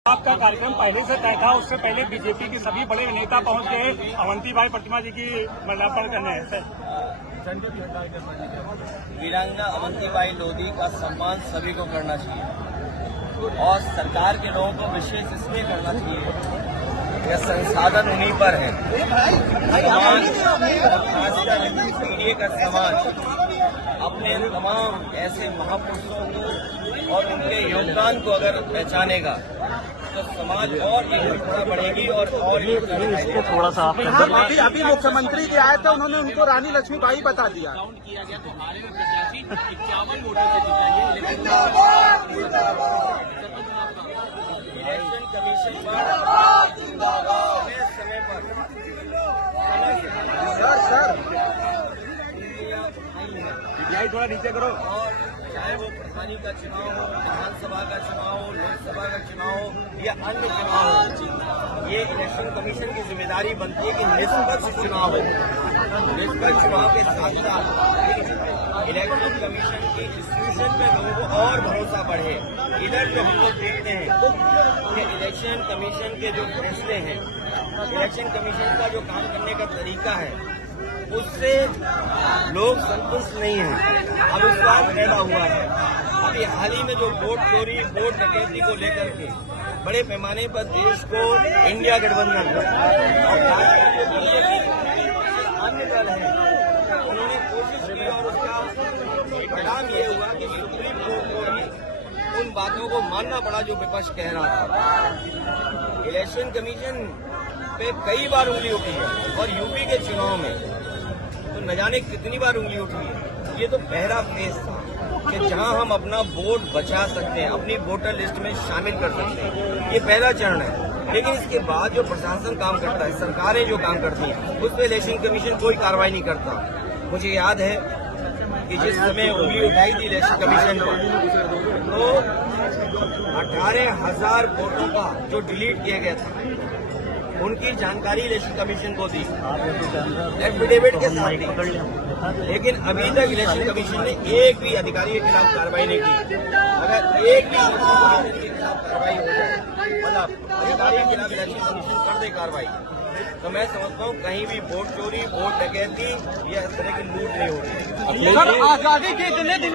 आपका कार्यक्रम पहले से तय था, उससे पहले बीजेपी के सभी बड़े नेता पहुंच गए अवंतीबाई प्रतिमा जी की माल्यार्पण करने। वीरांगना अवंतीबाई लोधी का सम्मान सभी को करना चाहिए और सरकार के लोगों को विशेष इसलिए करना चाहिए यह संसाधन उन्हीं पर है। खासकर मीडिया का समाज अपने तमाम ऐसे महापुरुषों को और उनके योगदान को अगर पहचानेगा तो समाज और एकता बढ़ेगी और थोड़ा सा अभी मुख्यमंत्री जी आए थे, उन्होंने उनको रानी लक्ष्मीबाई बता दिया। किया गया तो हमारे में प्रत्याशी 51 वोटों से जिताइए। इलेक्शन कमीशन समय पर थोड़ा नीचे करो। और चाहे वो प्रधानी का चुनाव हो, विधानसभा का चुनाव हो, लोकसभा का चुनाव हो या अन्य चुनाव हो, ये इलेक्शन कमीशन की जिम्मेदारी बनती है कि निष्पक्ष चुनाव हो। निष्पक्ष चुनाव के साथ साथ इलेक्शन कमीशन की इंस्टीट्यूशन में लोगों को और भरोसा बढ़े। इधर जो हम लोग देखते हैं कि इलेक्शन कमीशन के जो फैसले हैं, इलेक्शन कमीशन का जो काम करने का तरीका है, उससे लोग संतुष्ट नहीं हैं। अविश्वास पैदा हुआ है। अभी हाल ही में जो वोट चोरी, वोट डकैती को लेकर के बड़े पैमाने पर देश को इंडिया गठबंधन और अन्य दल है, उन्होंने कोशिश की और उसका परिणाम ये हुआ कि सुप्रीम कोर्ट को भी उन बातों को मानना पड़ा जो विपक्ष कह रहा था। इलेक्शन कमीशन पे कई बार उंगली उठी है और यूपी के चुनाव में तो न जाने कितनी बार उंगली उठी है। ये तो पहला फेज था कि जहां हम अपना वोट बचा सकते हैं, अपनी वोटर लिस्ट में शामिल कर सकते हैं। ये पहला चरण है। लेकिन इसके बाद जो प्रशासन काम करता है, सरकारें जो काम करती हैं, उस पर इलेक्शन कमीशन कोई कार्रवाई नहीं करता। मुझे याद है कि जिस समय उंगली उठाई थी इलेक्शन कमीशन पर, तो 18,000 वोटों का जो डिलीट किया गया था, उनकी जानकारी इलेक्शन कमीशन को दी एफिडेविट के साथ दी। लेकिन अभी तक इलेक्शन कमीशन ने एक भी अधिकारी के खिलाफ कार्रवाई नहीं की। अगर एक भी इलेक्शन कमीशन के खिलाफ कार्रवाई हो जाए, मतलब अधिकारी के खिलाफ इलेक्शन कमीशन कर दे कार्रवाई, तो मैं समझता हूँ कहीं भी वोट चोरी, वोट डकैती या इस तरह की लूट नहीं होगी। आजादी के इतने दिन